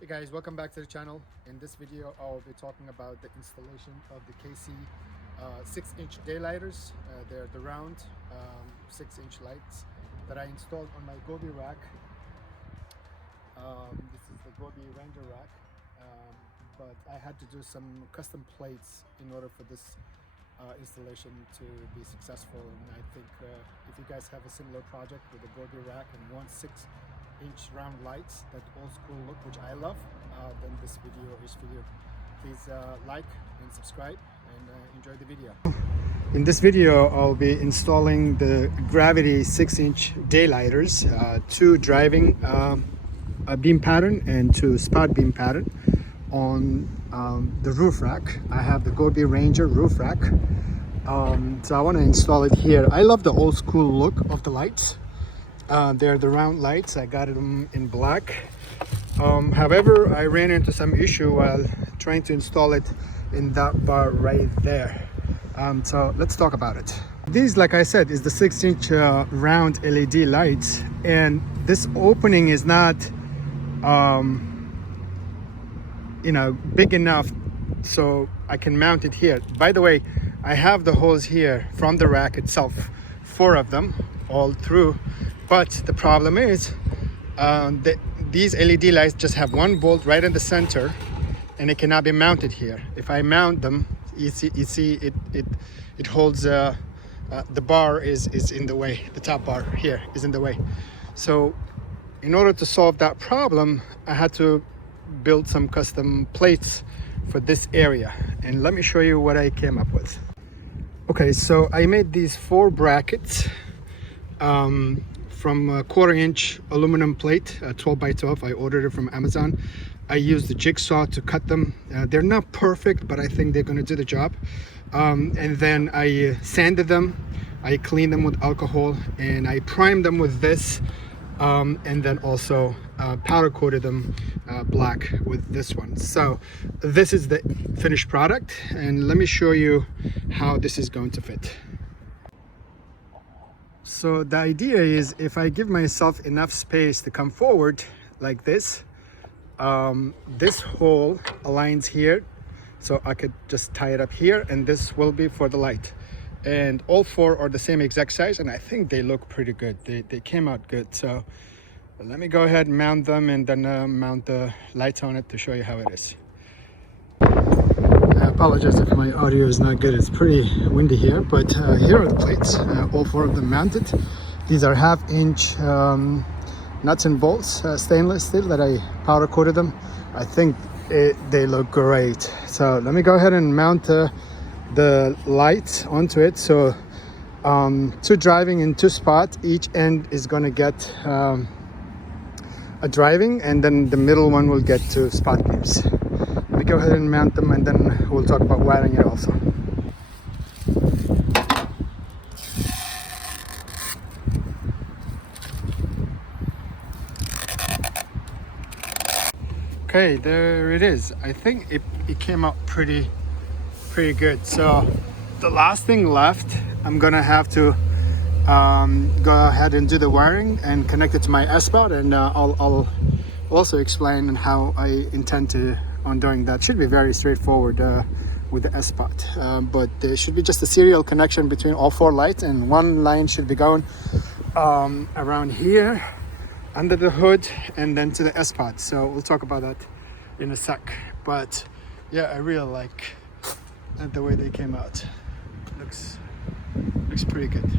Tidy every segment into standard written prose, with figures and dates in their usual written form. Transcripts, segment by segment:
Hey guys, welcome back to the channel. In this video, I'll be talking about the installation of the KC 6-inch daylighters. They're the round 6-inch lights that I installed on my Gobi rack. This is the Gobi Ranger rack, but I had to do some custom plates in order for this installation to be successful. And I think if you guys have a similar project with a Gobi rack and want 6-inch round lights, that old school look which I love, then this video is for you. Please like and subscribe and enjoy the video. In this video, I'll be installing the Gravity 6-inch daylighters, 2 driving beam pattern and 2 spot beam pattern on the roof rack. I have the Gobi Ranger roof rack, so I want to install it here. I love the old school look of the lights. They're the round lights. I got them in black. However, I ran into some issue while trying to install it in that bar right there. So let's talk about it. These, like I said, is the 6-inch round LED lights, and this opening is not big enough so I can mount it here. By the way, I have the holes here from the rack itself, 4 of them all through, but the problem is these LED lights just have 1 bolt right in the center and it cannot be mounted here. If I mount them, you see it holds the bar is in the way. The top bar here is in the way. So in order to solve that problem, I had to build some custom plates for this area, and let me show you what I came up with. Okay, so I made these 4 brackets from a 1/4-inch aluminum plate, 12 by 12. I ordered it from Amazon. I used the jigsaw to cut them. They're not perfect, but I think they're going to do the job. And then I sanded them, I cleaned them with alcohol, and I primed them with this, and then also powder coated them black with this one. So this is the finished product, and let me show you how this is going to fit. So the idea is, if I give myself enough space to come forward like this, this hole aligns here, so I could just tie it up here, and this will be for the light. And all 4 are the same exact size, and I think they look pretty good. They came out good. So let me go ahead and mount them, and then mount the lights on it to show you how it is. I apologize if my audio is not good. It's pretty windy here, but here are the plates, all 4 of them mounted. These are 1/2-inch nuts and bolts, stainless steel, that I powder coated them. I think they look great. So let me go ahead and mount the lights onto it. So 2 driving and 2 spot. Each end is going to get a driving, and then the middle one will get 2 spot beams. Let me go ahead and mount them, and then we'll talk about wiring it also. Okay, there it is. I think it came out pretty good. So the last thing left, I'm gonna have to go ahead and do the wiring and connect it to my S-Spot, and I'll also explain how I intend on doing that. Should be very straightforward with the S-Spot, but there should be just a serial connection between all 4 lights, and 1 line should be going around here under the hood and then to the S-Spot. So we'll talk about that in a sec. But yeah, I really like the way they came out. Looks pretty good.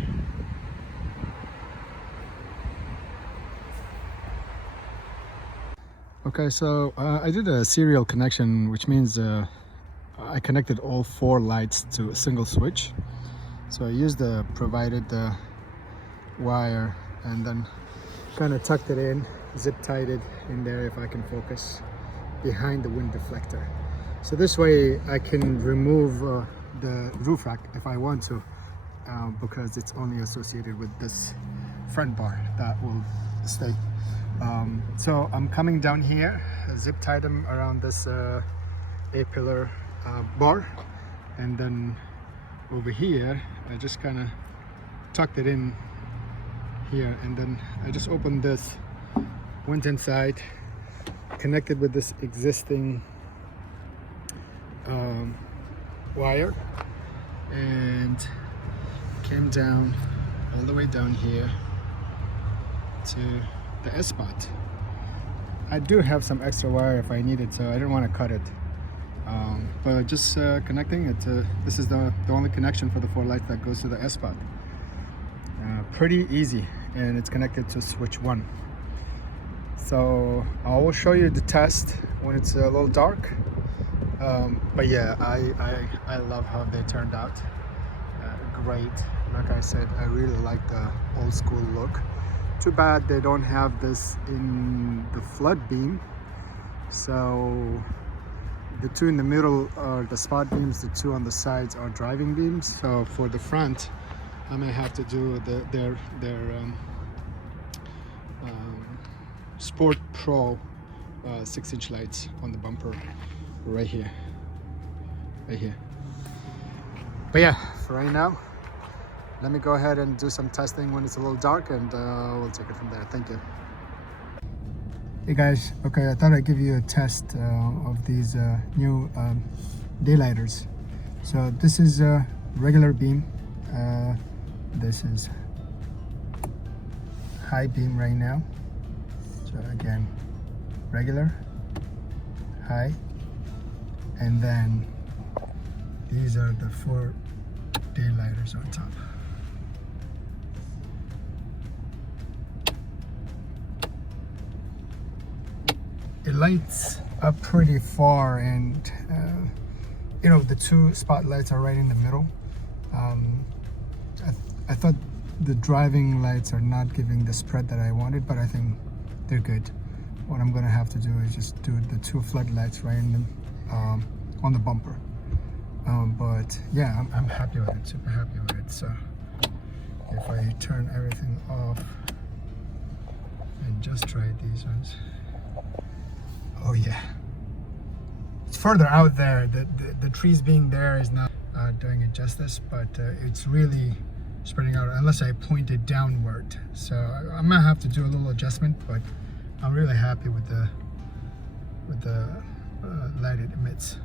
Okay, so I did a serial connection, which means I connected all 4 lights to a single switch. So I used the provided wire, and then kind of tucked it in, zip tied it in there, if I can focus, behind the wind deflector. So this way I can remove the roof rack if I want to, because it's only associated with this front bar that will stay. So I'm coming down here, zip tied them around this A-pillar bar, and then over here I just kind of tucked it in here, and then I just opened this, went inside, connected with this existing wire and came down all the way down here to the S spot. I do have some extra wire if I need it, so I didn't want to cut it. But just connecting it to, this is the only connection for the 4 lights that goes to the S spot. Pretty easy, and it's connected to switch 1. So I will show you the test when it's a little dark. But yeah, I love how they turned out. Great. Like I said, I really like the old school look. Too bad they don't have this in the flood beam. So the 2 in the middle are the spot beams, the 2 on the sides are driving beams. So for the front, I may have to do their Sport Pro 6-inch lights on the bumper right here. But yeah, for right now, let me go ahead and do some testing when it's a little dark, and we'll take it from there. Thank you. Hey guys, okay, I thought I'd give you a test of these new daylighters. So this is a regular beam. This is high beam right now. So again, regular, high, and then these are the 4 daylighters on top. It lights up pretty far, and you know, the 2 spotlights are right in the middle. I thought the driving lights are not giving the spread that I wanted, but I think they're good. What I'm gonna have to do is just do the 2 floodlights right in the, on the bumper. But yeah, I'm happy with it, super happy with it. So if I turn everything off and just try these ones. Oh yeah, it's further out there. The trees being there is not doing it justice, but it's really spreading out unless I point it downward. So I might have to do a little adjustment, but I'm really happy with the light it emits.